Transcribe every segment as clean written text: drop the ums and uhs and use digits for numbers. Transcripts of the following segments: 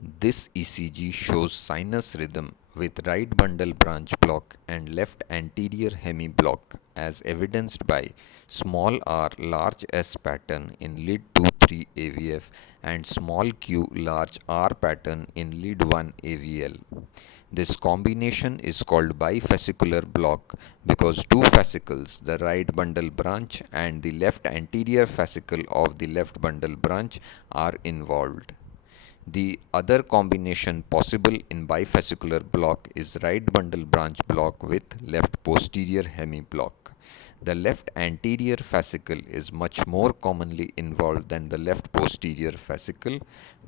This ECG shows sinus rhythm with right bundle branch block and left anterior hemi block as evidenced by small r large S pattern in lead 2-3 AVF and small q large R pattern in lead 1 AVL. This combination is called bifascicular block because two fascicles, the right bundle branch and the left anterior fascicle of the left bundle branch, are involved. The other combination possible in bifascicular block is right bundle branch block with left posterior hemi block. The left anterior fascicle is much more commonly involved than the left posterior fascicle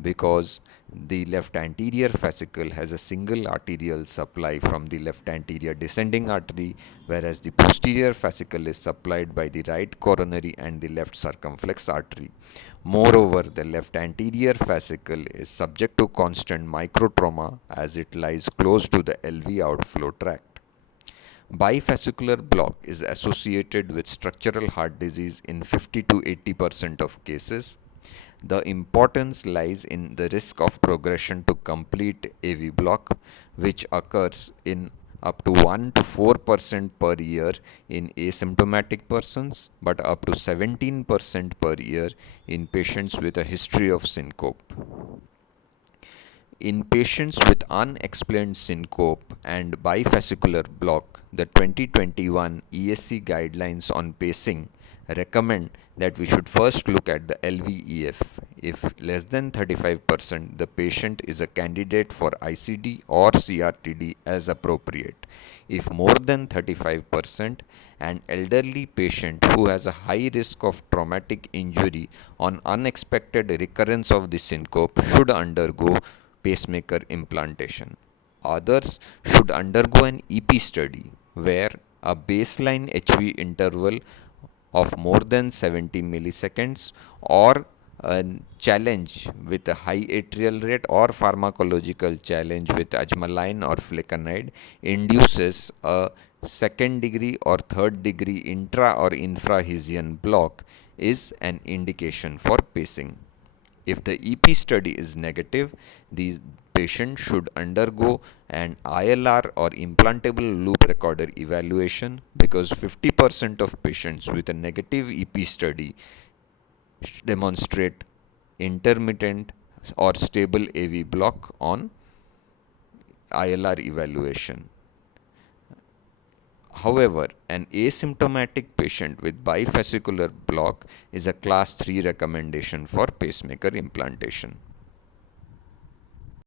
because the left anterior fascicle has a single arterial supply from the left anterior descending artery, whereas the posterior fascicle is supplied by the right coronary and the left circumflex artery. Moreover, the left anterior fascicle is subject to constant microtrauma as it lies close to the LV outflow tract. Bifascicular block is associated with structural heart disease in 50 to 80% of cases. The importance lies in the risk of progression to complete AV block, which occurs in up to 1 to 4% per year in asymptomatic persons, but up to 17% per year in patients with a history of syncope. In patients with unexplained syncope and bifascicular block, the 2021 ESC guidelines on pacing recommend that we should first look at the LVEF. If less than 35%, the patient is a candidate for ICD or CRTD as appropriate. If more than 35%, an elderly patient who has a high risk of traumatic injury on unexpected recurrence of the syncope should undergo pacemaker implantation. Others should undergo an EP study where a baseline HV interval of more than 70 milliseconds or a challenge with a high atrial rate or pharmacological challenge with ajmaline or flecainide induces a second degree or third degree intra or infrahesian block is an indication for pacing. If the EP study is negative, the patient should undergo an ILR or implantable loop recorder evaluation because 50% of patients with a negative EP study demonstrate intermittent or stable AV block on ILR evaluation. However, an asymptomatic patient with bifascicular block is a class 3 recommendation for pacemaker implantation.